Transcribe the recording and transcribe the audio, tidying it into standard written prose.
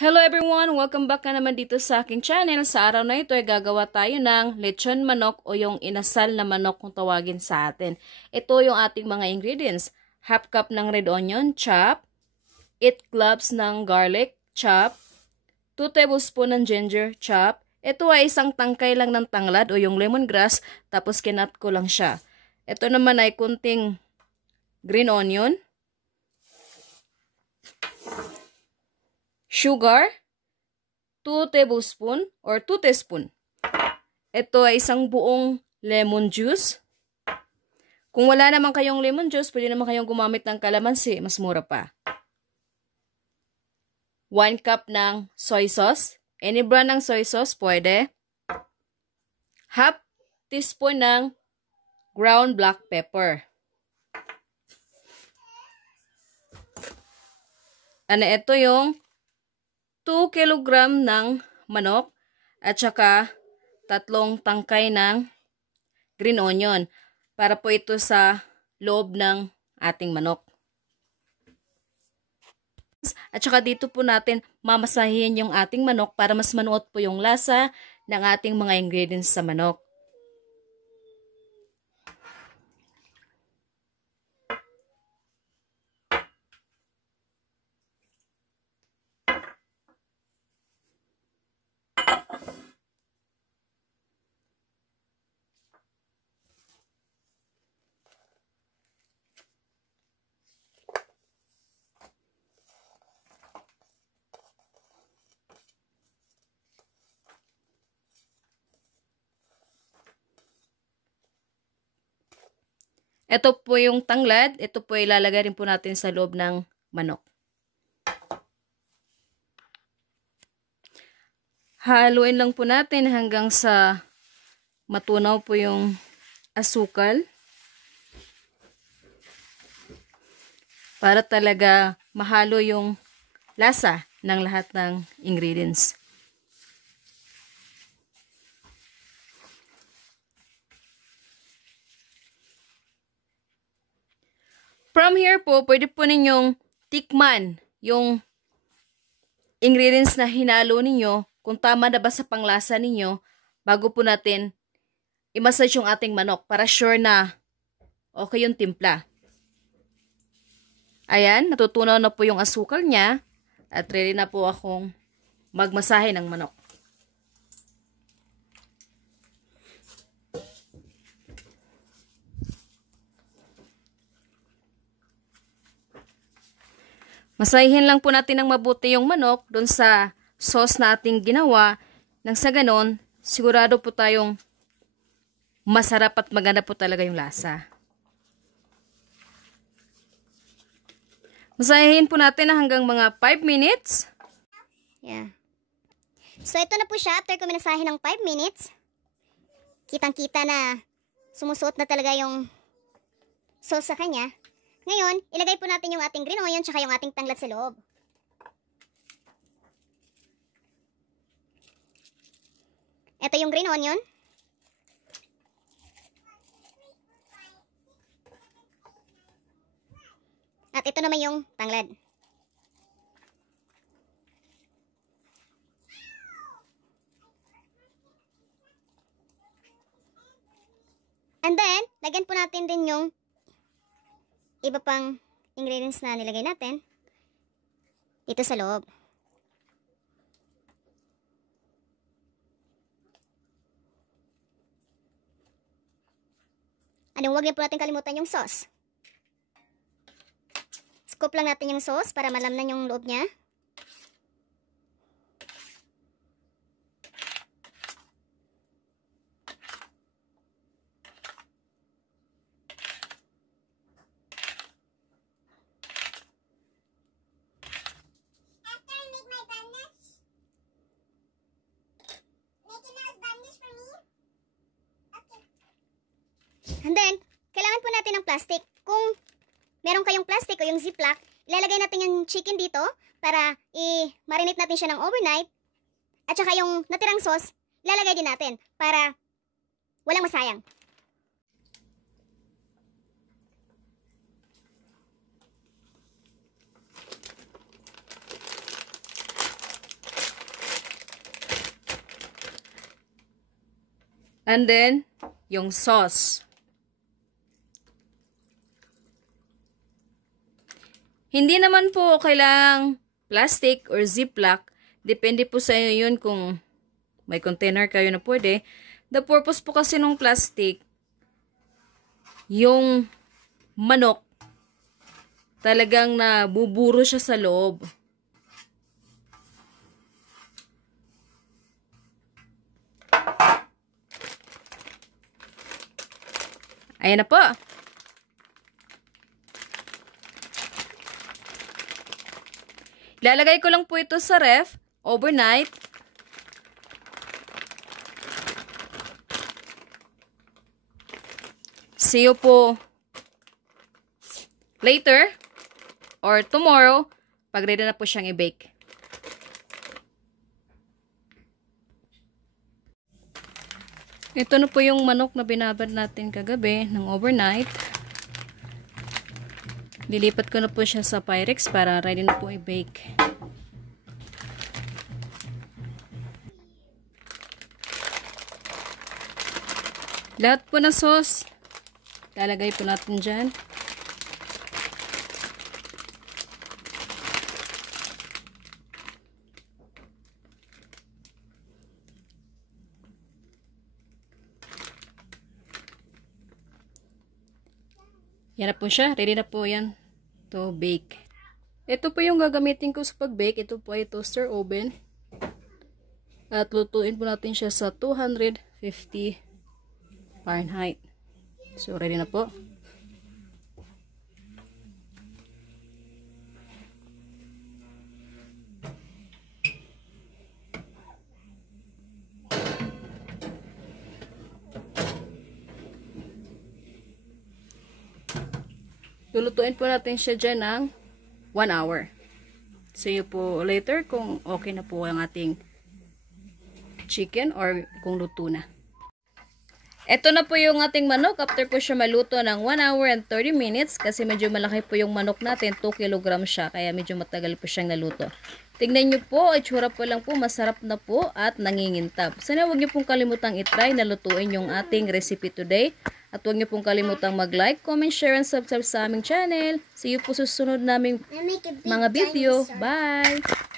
Hello everyone! Welcome back na naman dito sa aking channel. Sa araw na ito ay gagawa tayo ng lechon manok o yung inasal na manok kung tawagin sa atin. Ito yung ating mga ingredients. Half cup ng red onion, chop. 8 cloves ng garlic, chop. 2 tablespoon ng ginger, chop. Ito ay isang tangkay lang ng tanglad o yung lemongrass, tapos kinat ko lang siya. Ito naman ay kunting green onion. Sugar, 2 tablespoon or 2 teaspoon. Ito ay isang buong lemon juice. Kung wala naman kayong lemon juice, pwede naman kayong gumamit ng kalamansi, mas mura pa. 1 cup ng soy sauce. Any brand ng soy sauce, pwede. Half teaspoon ng ground black pepper. Ito yung 2 kilogram ng manok at saka 3 tangkay ng green onion para po ito sa loob ng ating manok. At saka dito po natin mamasahin yung ating manok para mas manuot po yung lasa ng ating mga ingredients sa manok. Ito po yung tanglad. Ito po ilalagay rin po natin sa loob ng manok. Haluin lang po natin hanggang sa matunaw po yung asukal. Para talaga mahalo yung lasa ng lahat ng ingredients. From here po, pwede po ninyong tikman yung ingredients na hinalo ninyo, kung tama na ba sa panglasa ninyo, bago po natin i-massage yung ating manok para sure na okay yung timpla. Ayan, natutunaw na po yung asukal niya at ready na po akong magmasahe ng manok. Masahihin lang po natin ng mabuti yung manok doon sa sauce na ating ginawa. Nang sa ganon, sigurado po tayong masarap at maganda po talaga yung lasa. Masahihin po natin na hanggang mga 5 minutes. Yeah. So, ito na po siya. After ko minasahin ng 5 minutes, kitang-kita na sumusuot na talaga yung sauce sa kanya. Ngayon, ilagay po natin yung ating green onion tsaka yung ating tanglad sa loob. Ito yung green onion. At ito naman yung tanglad. And then, lagyan po natin din yung iba pang ingredients na nilagay natin dito sa loob. Huwag din po natin kalimutan yung sauce. Scoop lang natin yung sauce para malamnan yung loob niya. And then, kailangan po natin ng plastic. Kung meron kayong plastic o yung ziplock, ilalagay natin yung chicken dito para i-marinate natin siya ng overnight. At saka yung natirang sauce, ilalagay din natin para walang masayang. And then, yung sauce. Hindi naman po kailangang plastic or ziplock. Depende po sa inyo yun kung may container kayo na pwede. The purpose po kasi ng plastic, yung manok, talagang nabuburo siya sa loob. Ayan na po. Ilalagay ko lang po ito sa ref overnight. See you po later or tomorrow pag ready na po siyang i-bake. Ito na po yung manok na binabad natin kagabi ng overnight. Lilipat ko na po siya sa Pyrex para ready na po i-bake. Lahat po na sauce, lalagay po natin dyan. Yan na po siya. Ready na po yan to bake. Ito po yung gagamitin ko sa pag-bake. Ito po ay toaster oven. At lutuin po natin siya sa 250 Fahrenheit. So, ready na po. Lulutuin po natin siya dyan ng 1 hour. See you po later kung okay na po ang ating chicken or kung luto na. Ito na po yung ating manok after po siya maluto ng 1 hour and 30 minutes kasi medyo malaki po yung manok natin, 2 kg siya kaya medyo matagal po siyang naluto. Tingnan nyo po, itsura po lang po, masarap na po at nangingintab. Sana huwag nyo pong kalimutang itry na lutuin yung ating recipe today. At huwag nyo pong kalimutang mag-like, comment, share, and subscribe sa aming channel. See you po sa susunod naming mga video. Bye!